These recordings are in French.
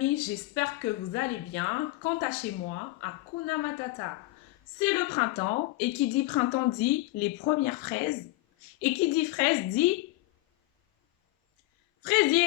amis, j'espère que vous allez bien. Quant à chez moi, Hakuna Matata, c'est le printemps et qui dit printemps dit les premières fraises et qui dit fraise dit fraisier.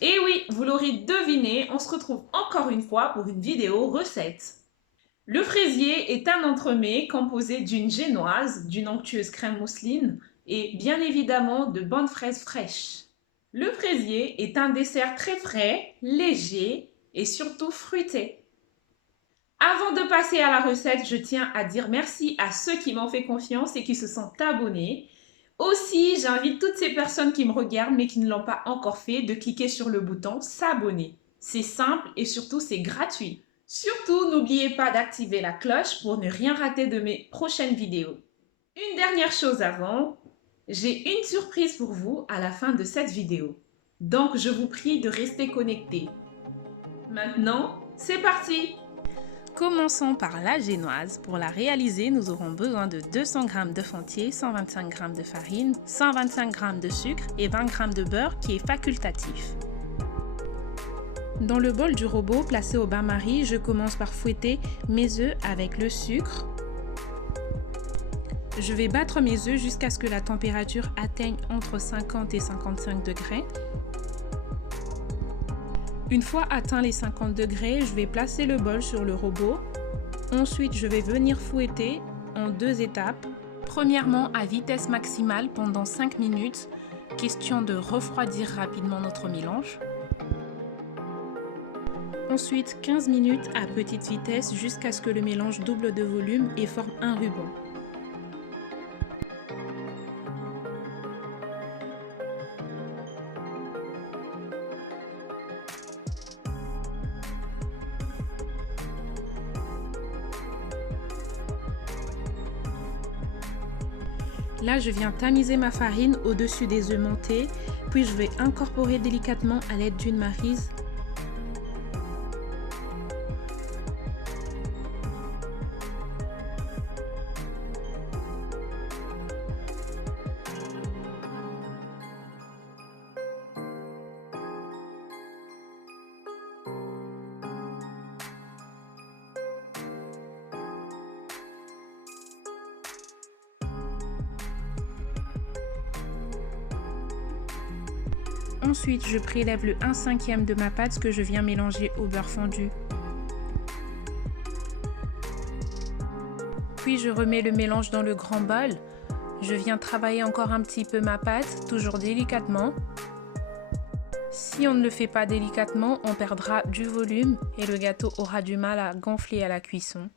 Et oui, vous l'aurez deviné, on se retrouve encore une fois pour une vidéo recette. Le fraisier est un entremets composé d'une génoise, d'une onctueuse crème mousseline et bien évidemment de bonnes fraises fraîches. Le fraisier est un dessert très frais, léger et surtout fruité. Avant de passer à la recette, je tiens à dire merci à ceux qui m'ont fait confiance et qui se sont abonnés. Aussi, j'invite toutes ces personnes qui me regardent mais qui ne l'ont pas encore fait de cliquer sur le bouton s'abonner. C'est simple et surtout c'est gratuit. Surtout, n'oubliez pas d'activer la cloche pour ne rien rater de mes prochaines vidéos. Une dernière chose avant, j'ai une surprise pour vous à la fin de cette vidéo. Donc, je vous prie de rester connectés. Maintenant, c'est parti! Commençons par la génoise. Pour la réaliser, nous aurons besoin de 200 g d'œufs entiers, 125 g de farine, 125 g de sucre et 20 g de beurre qui est facultatif. Dans le bol du robot placé au bain-marie, je commence par fouetter mes œufs avec le sucre. Je vais battre mes œufs jusqu'à ce que la température atteigne entre 50 et 55 degrés. Une fois atteint les 50 degrés, je vais placer le bol sur le robot. Ensuite, je vais venir fouetter en 2 étapes. Premièrement, à vitesse maximale pendant 5 minutes, question de refroidir rapidement notre mélange. Ensuite, 15 minutes à petite vitesse jusqu'à ce que le mélange double de volume et forme un ruban. Là, je viens tamiser ma farine au-dessus des œufs montés, puis je vais incorporer délicatement à l'aide d'une maryse. Ensuite, je prélève le 1/5 de ma pâte que je viens mélanger au beurre fondu. Puis je remets le mélange dans le grand bol. Je viens travailler encore un petit peu ma pâte, toujours délicatement. Si on ne le fait pas délicatement, on perdra du volume et le gâteau aura du mal à gonfler à la cuisson.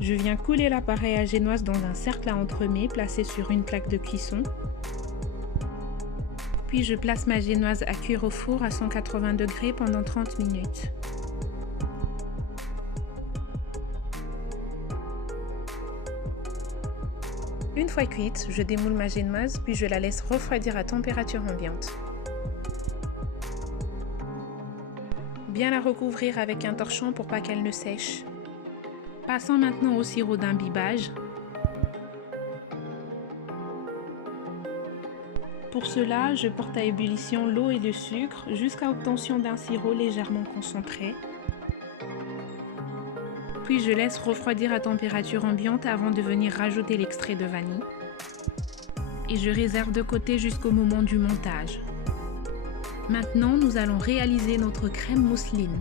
Je viens couler l'appareil à génoise dans un cercle à entremets placé sur une plaque de cuisson. Puis je place ma génoise à cuire au four à 180 degrés pendant 30 minutes. Une fois cuite, je démoule ma génoise puis je la laisse refroidir à température ambiante. Bien la recouvrir avec un torchon pour pas qu'elle ne sèche. Passons maintenant au sirop d'imbibage. Pour cela, je porte à ébullition l'eau et le sucre jusqu'à obtention d'un sirop légèrement concentré. Puis je laisse refroidir à température ambiante avant de venir rajouter l'extrait de vanille. Et je réserve de côté jusqu'au moment du montage. Maintenant, nous allons réaliser notre crème mousseline.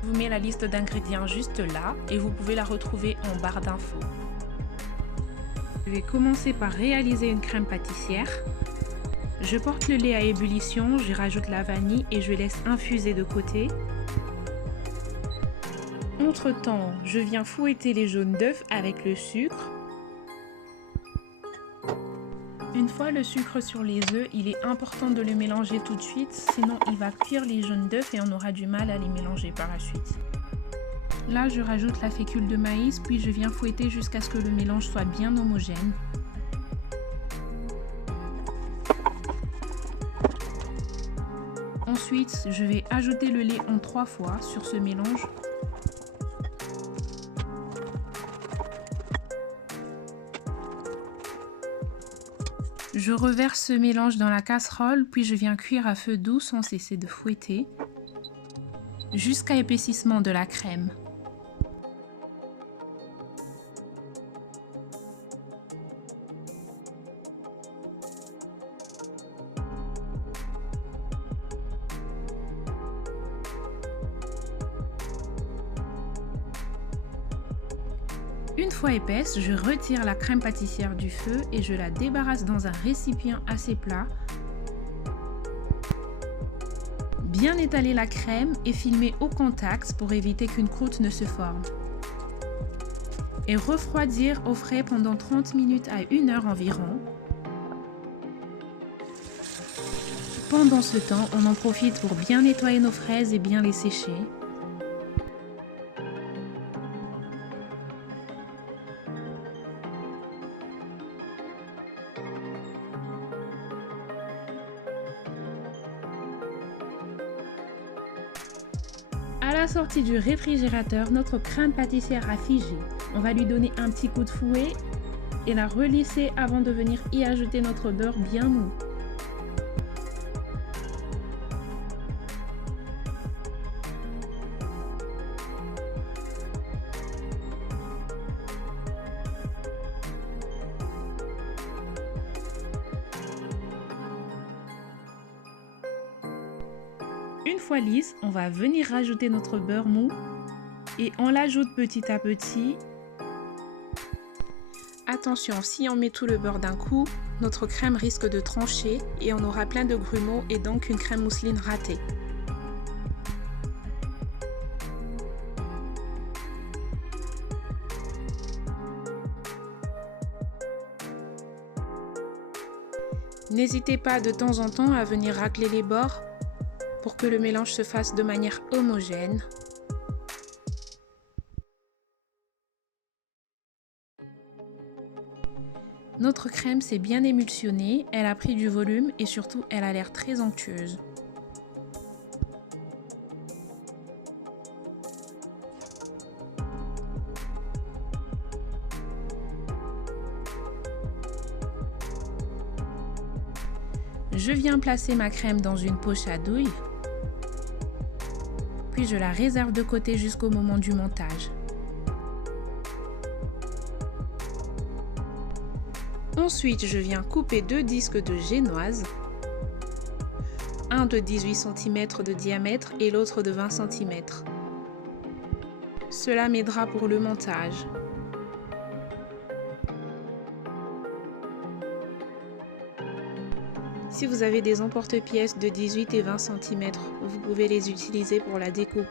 Je vous mets la liste d'ingrédients juste là et vous pouvez la retrouver en barre d'infos. Je vais commencer par réaliser une crème pâtissière. Je porte le lait à ébullition, je rajoute la vanille et je laisse infuser de côté. Entre-temps, je viens fouetter les jaunes d'œufs avec le sucre. Une fois le sucre sur les œufs, il est important de le mélanger tout de suite, sinon il va cuire les jaunes d'œufs et on aura du mal à les mélanger par la suite. Là, je rajoute la fécule de maïs, puis je viens fouetter jusqu'à ce que le mélange soit bien homogène. Ensuite, je vais ajouter le lait en 3 fois sur ce mélange. Je reverse ce mélange dans la casserole, puis je viens cuire à feu doux sans cesser de fouetter jusqu'à épaississement de la crème. Une fois épaisse, je retire la crème pâtissière du feu et je la débarrasse dans un récipient assez plat. Bien étaler la crème et filmer au contact pour éviter qu'une croûte ne se forme. Et refroidir au frais pendant 30 minutes à 1 heure environ. Pendant ce temps, on en profite pour bien nettoyer nos fraises et bien les sécher. À la sortie du réfrigérateur, notre crème pâtissière a figé. On va lui donner un petit coup de fouet et la relisser avant de venir y ajouter notre beurre bien mou. Une fois lisse, on va venir rajouter notre beurre mou et on l'ajoute petit à petit. Attention, si on met tout le beurre d'un coup, notre crème risque de trancher et on aura plein de grumeaux et donc une crème mousseline ratée. N'hésitez pas de temps en temps à venir racler les bords pour que le mélange se fasse de manière homogène. Notre crème s'est bien émulsionnée, elle a pris du volume et surtout elle a l'air très onctueuse. Je viens placer ma crème dans une poche à douille. Puis je la réserve de côté jusqu'au moment du montage. Ensuite, je viens couper 2 disques de génoise, un de 18 cm de diamètre et l'autre de 20 cm. Cela m'aidera pour le montage. Si vous avez des emporte-pièces de 18 et 20 cm, vous pouvez les utiliser pour la découpe.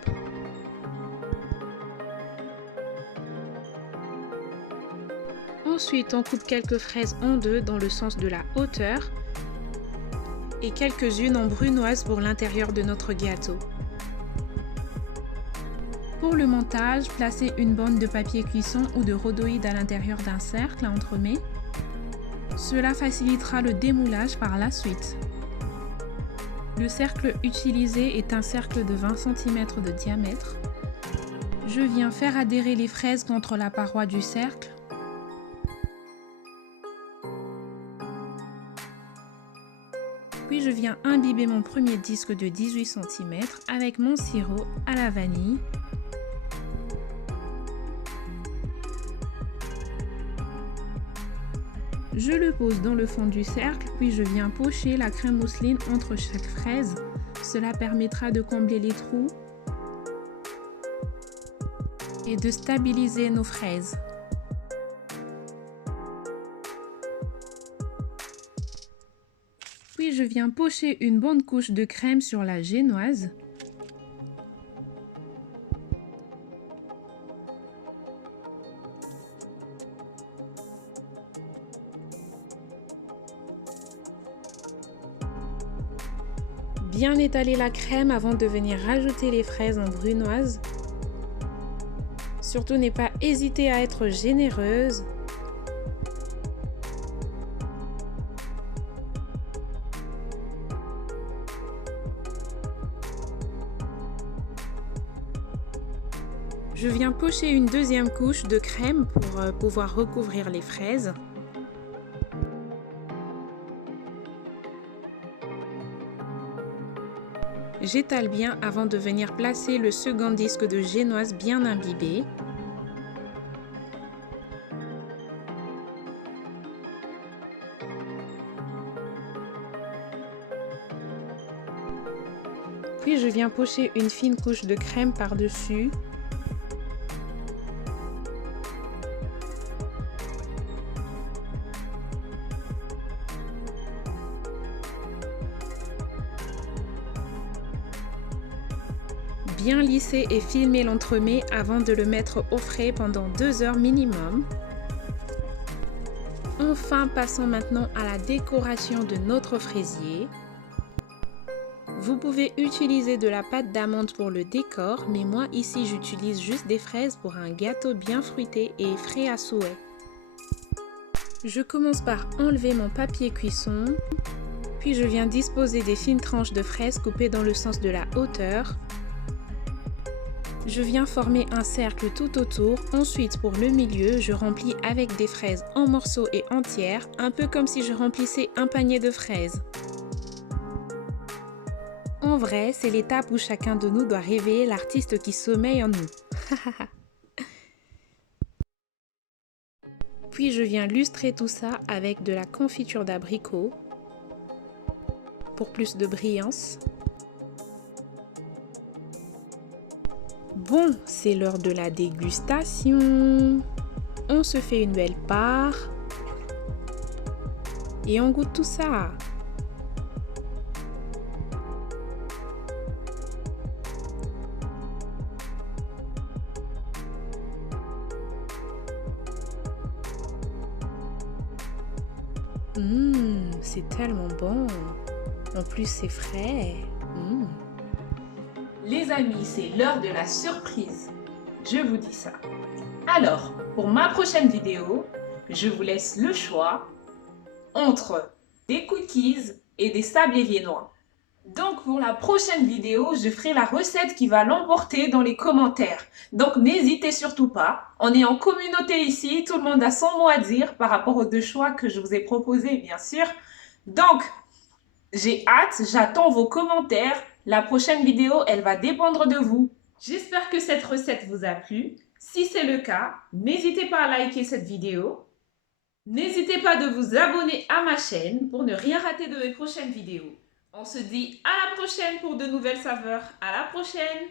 Ensuite, on coupe quelques fraises en deux dans le sens de la hauteur et quelques-unes en brunoise pour l'intérieur de notre gâteau. Pour le montage, placez une bande de papier cuisson ou de rhodoïde à l'intérieur d'un cercle à entremets. Cela facilitera le démoulage par la suite. Le cercle utilisé est un cercle de 20 cm de diamètre. Je viens faire adhérer les fraises contre la paroi du cercle. Puis je viens imbiber mon premier disque de 18 cm avec mon sirop à la vanille. Je le pose dans le fond du cercle, puis je viens pocher la crème mousseline entre chaque fraise. Cela permettra de combler les trous et de stabiliser nos fraises. Puis je viens pocher une bonne couche de crème sur la génoise. Bien étaler la crème avant de venir rajouter les fraises en brunoise. Surtout ne pas hésiter à être généreuse. Je viens pocher une deuxième couche de crème pour pouvoir recouvrir les fraises. J'étale bien avant de venir placer le second disque de génoise bien imbibé. Puis je viens pocher une fine couche de crème par-dessus. Bien lisser et filmer l'entremets avant de le mettre au frais pendant 2 heures minimum. Enfin, passons maintenant à la décoration de notre fraisier. Vous pouvez utiliser de la pâte d'amande pour le décor, mais moi ici j'utilise juste des fraises pour un gâteau bien fruité et frais à souhait. Je commence par enlever mon papier cuisson, puis je viens disposer des fines tranches de fraises coupées dans le sens de la hauteur. Je viens former un cercle tout autour, ensuite pour le milieu, je remplis avec des fraises en morceaux et entières, un peu comme si je remplissais un panier de fraises. En vrai, c'est l'étape où chacun de nous doit réveiller l'artiste qui sommeille en nous. Puis je viens lustrer tout ça avec de la confiture d'abricot pour plus de brillance. Bon, c'est l'heure de la dégustation. On se fait une belle part et on goûte tout ça. C'est tellement bon. En plus, c'est frais. Les amis, c'est l'heure de la surprise. Je vous dis ça. Alors, pour ma prochaine vidéo, je vous laisse le choix entre des cookies et des sablés viennois. Donc, pour la prochaine vidéo, je ferai la recette qui va l'emporter dans les commentaires. Donc, n'hésitez surtout pas. On est en communauté ici. Tout le monde a son mot à dire par rapport aux 2 choix que je vous ai proposés, bien sûr. Donc, j'ai hâte. J'attends vos commentaires. La prochaine vidéo, elle va dépendre de vous. J'espère que cette recette vous a plu. Si c'est le cas, n'hésitez pas à liker cette vidéo. N'hésitez pas de vous abonner à ma chaîne pour ne rien rater de mes prochaines vidéos. On se dit à la prochaine pour de nouvelles saveurs. À la prochaine!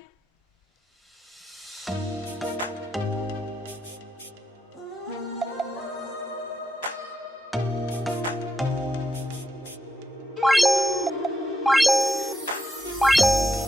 Thank you.